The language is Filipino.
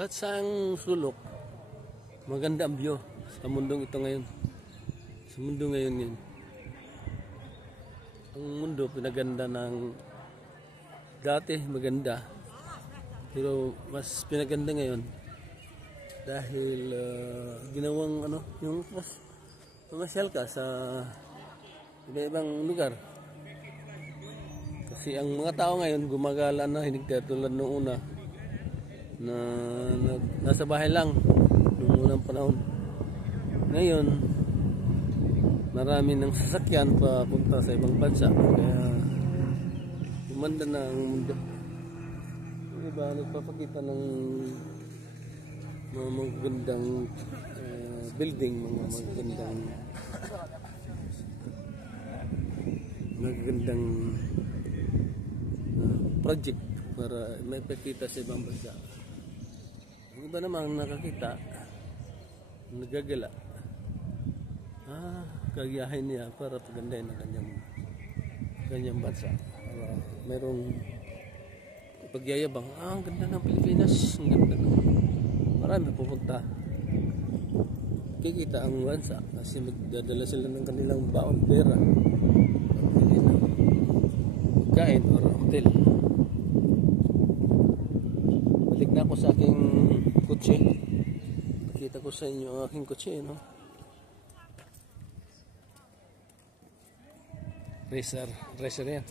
Kahit saang sulok, maganda ang view sa mundong ito ngayon. Sa mundo ngayon yun. Ang mundo pinaganda ng dati maganda. Pero mas pinaganda ngayon dahil ginawang yung mas mamasyal ka sa iba-ibang lugar. Kasi ang mga tao ngayon gumagala na, hindi tulad noong una na nasa bahay lang noong unang panahon. Ngayon marami ng sasakyan papunta sa ibang bansa, kaya gumanda na ang mundo. Yung iba nagpapakita ng mga magagandang building, mga magagandang project para may pakita sa ibang bansa. Ang iba namang nakakita, nagagala. Kagayahin niya para pagandahin ang kanyang bansa. Mayroong pagyayabang, ang ganda ng Pilipinas, ang ganda ng marami pupunta. Kikita ang bansa kasi magdadala sila ng kanilang baon pera, pagpili ng pagkain or hotel. Balik na ako sa aking kotse. Pakita ko sa inyo ang aking kotse, no? Racer yan.